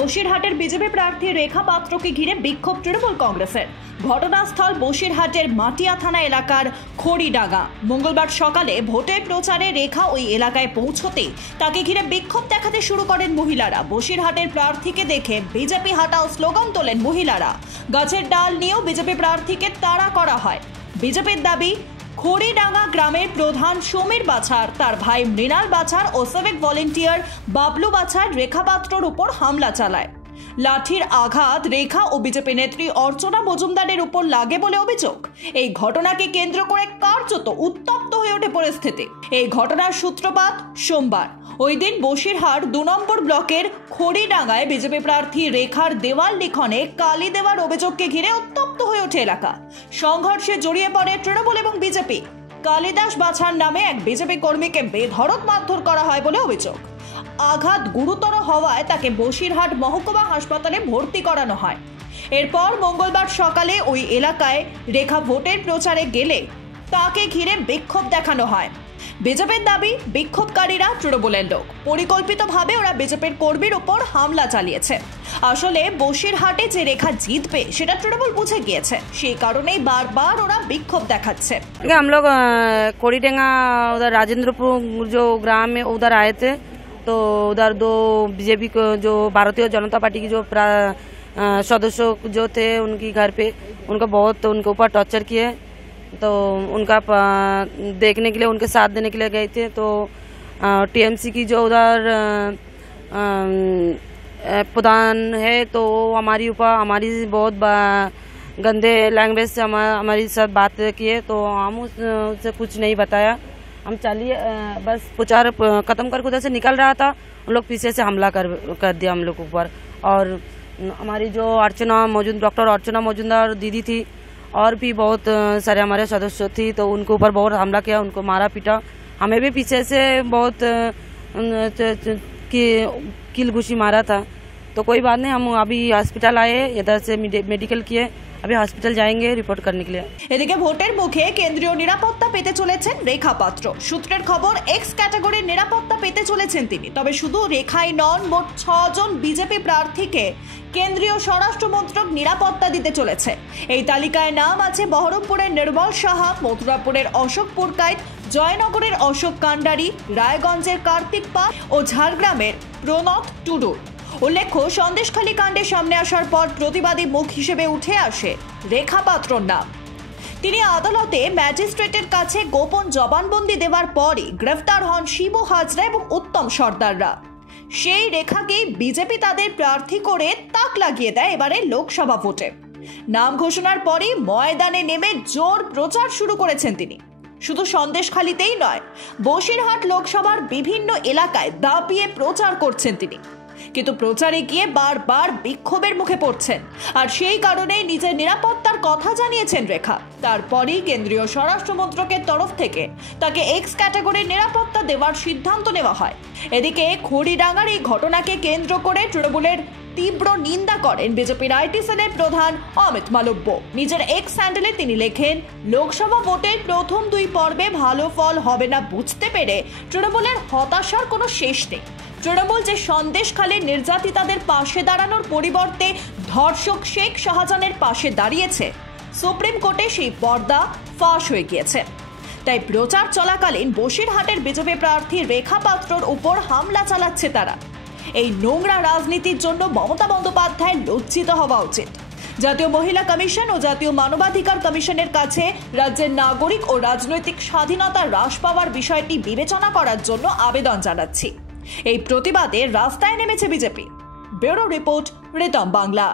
বসিরহাটের বিজেপি প্রার্থী রেখা পাত্রকে ঘিরে বিক্ষোভ তৃণমূল কংগ্রেসের। ঘটনাস্থল বসিরহাটের মাটিয়া থানা এলাকার খড়িডাঙ্গা। মঙ্গলবার সকালে ভোটের প্রচারে রেখা ওই এলাকায় পৌঁছতেই তাকে ঘিরে বিক্ষোভ দেখাতে শুরু করেন মহিলারা। বসিরহাটের প্রার্থীকে দেখে বিজেপি হাটাও স্লোগান তোলেন মহিলারা। গাছের ডাল নিয়েও বিজেপি প্রার্থীকে তাড়া করা হয়। বিজেপির দাবি, খড়িডাঙ্গা গ্রামের প্রধান সমীর বাছার, তার ভাই মৃণাল বাছার ও সিভিক ভলেন্টিয়ার বাবলু বাছার রেখা পাত্রর উপর হামলা চালায়। লাঠির আঘাত রেখা ও বিজেপি নেত্রী অর্চনা মজুমদারের উপর লাগে বলে অভিযোগ। এই ঘটনাকে কেন্দ্র করে কার্যত উত্তপ্ত হয়ে ওঠে পরিস্থিতি। এই ঘটনার সূত্রপাত সোমবার। ওই দিন বসিরহাট 2 নম্বর ব্লকের খড়িডাঙ্গায় বিজেপি প্রার্থী রেখার দেওয়াল লিখনে কালি দেওয়ার অভিযোগকে ঘিরে উত্তপ্ত হয়ে ওঠে এলাকা। সংঘর্ষে জড়িয়ে পড়ে তৃণমূল এবং বিজেপি। কালিদাস বাছার নামে এক বিজেপি কর্মীকে বেধড়ক মারধর করা হয় বলে অভিযোগ। আঘাত গুরুতর হওয়ায় তাকে বসিরহাট মহকুমা হাসপাতালে ভর্তি করানো হয়। এরপর মঙ্গলবার সকালে ওই এলাকায় রেখা ভোটের প্রচারে গেলে তাকে ঘিরে বিক্ষোভ দেখানো হয়। বিজেপির দাবি, বিক্ষোভকারীরা তৃণমূলের লোক, পরিকল্পিতভাবে ওরা বিজেপির কর্মীর উপর হামলা চালিয়েছে। আসলে বসিরহাটে যে রেখা জিতবে সেটা তৃণমূল বুঝে গিয়েছে, সেই কারণেই বারবার ওরা বিক্ষোভ দেখাচ্ছে। हम लोग खड़ीडंगा उधर राजेंद्रपुर जो ग्राम में उधर आए थे, तो उधर 2 बीजेपी को जो भारतीय जनता पार्टी की जो सदस्य जो थे उनकी घर पे उनका बहुत उनके ऊपर टॉर्चर किए। तो उनका देखने के लिए, उनके साथ देने के लिए गए थे। तो टीएमसी की जो उधर प्रधान है, तो हमारी ऊपर हमारी बहुत गंदे लैंग्वेज से हमारी साथ बात किए। तो हम उससे कुछ नहीं बताया। हम चलिए बस प्रचार खत्म करके उधर से निकल रहा था, उन लोग पीछे से हमला कर दिया हम लोग के ऊपर। और हमारी जो डॉक्टर अर्चना मजूमदार दीदी थी और भी बहुत सारे हमारे सदस्य थी, तो उनके ऊपर बहुत हमला किया, उनको मारा पीटा। हमें भी पीछे से बहुत किल घुसी मारा था। तो कोई बात नहीं, हम अभी हॉस्पिटल आए, इधर से मेडिकल किए, अभी हॉस्पिटल जाएंगे रिपोर्ट करने के लिए। এদিকে ভোটের মুখে কেন্দ্রীয় নিরাপত্তা পেতে চলেছেন রেখা পাত্র। সূত্রের খবর, এক্স ক্যাটাগরির নিরাপত্তা পেতে চলেছেন তিনি। তবে শুধু রেখাই নন, মোট 6 জন বিজেপি প্রার্থীকে কেন্দ্রীয় স্বরাষ্ট্র মন্ত্রক নিরাপত্তা দিতে চলেছে। এই তালিকায় নাম আছে বহরমপুরের নির্মল সাহা, মথুরাপুরের অশোক পুরকাইত, জয়নগরের অশোক কান্ডারি, রায়গঞ্জের কার্তিক পাল ও ঝাড়গ্রামের প্রণত টুডু। উল্লেখ্য, সন্দেশখালী কাণ্ডে সামনে আসার পর প্রতিবাদী মুখ হিসেবে উঠে আসে রেখা পাত্রর নাম। তিনি আদালতে ম্যাজিস্ট্রেটের কাছে গোপন জবানবন্দি দেওয়ার পরই গ্রেফতার হন শিবু হাজরা এবং উত্তম সর্দাররা। সেই রেখাকেই বিজেপি তাদের প্রার্থী করে তাক লাগিয়ে দেয় এবারে লোকসভা ভোটে। নাম ঘোষণার পরই ময়দানে নেমে জোর প্রচার শুরু করেছেন তিনি। শুধু সন্দেশখালীতেই নয়, বসিরহাট লোকসভার বিভিন্ন এলাকায় দাপিয়ে প্রচার করছেন তিনি। কিন্তু প্রচারে গিয়ে বারবার বিক্ষোভের মুখে পড়ছেন, আর সেই কারণেই নিজের নিরাপত্তার কথা জানিয়েছেন রেখা। তারপরই কেন্দ্রীয় স্বরাষ্ট্র মন্ত্রকের তরফ থেকে তাকে এক্স ক্যাটাগরির নিরাপত্তা দেওয়ার সিদ্ধান্ত নেওয়া হয়। এদিকে খড়িডাঙ্গার এই ঘটনাকে কেন্দ্র করে তৃণমূলের তীব্র নিন্দা করেন বিজেপির আইটি সেলের প্রধান অমিত মালব্য। নিজের এক্স হ্যান্ডেলে তিনি লেখেন, লোকসভা ভোটের প্রথম 2 পর্বে ভালো ফল হবে না বুঝতে পেরে তৃণমূলের হতাশার কোনো শেষ নেই। তৃণমূল যে সন্দেশখালীর নির্যাতিতাদের পাশে দাঁড়ানোর পরিবর্তে ধর্ষক শেখ শাহজাহানের পাশে দাঁড়িয়েছে, সুপ্রিম কোর্টে সেই পর্দা ফাঁস হয়ে গিয়েছে। তাই প্রচার চলাকালীন বসিরহাটের বিজেপি প্রার্থী রেখা পাত্রর উপর হামলা চালাচ্ছে তারা। এই নোংরা রাজনীতির জন্য মমতা বন্দ্যোপাধ্যায় লজ্জিত হওয়া উচিত। জাতীয় মহিলা কমিশন ও জাতীয় মানবাধিকার কমিশনের কাছে রাজ্যের নাগরিক ও রাজনৈতিক স্বাধীনতা হ্রাস পাওয়ার বিষয়টি বিবেচনা করার জন্য আবেদন জানাচ্ছি। এই প্রতিবাদে রাস্তায় নেমেছে BJP. Bureau report, Ritam Bangla.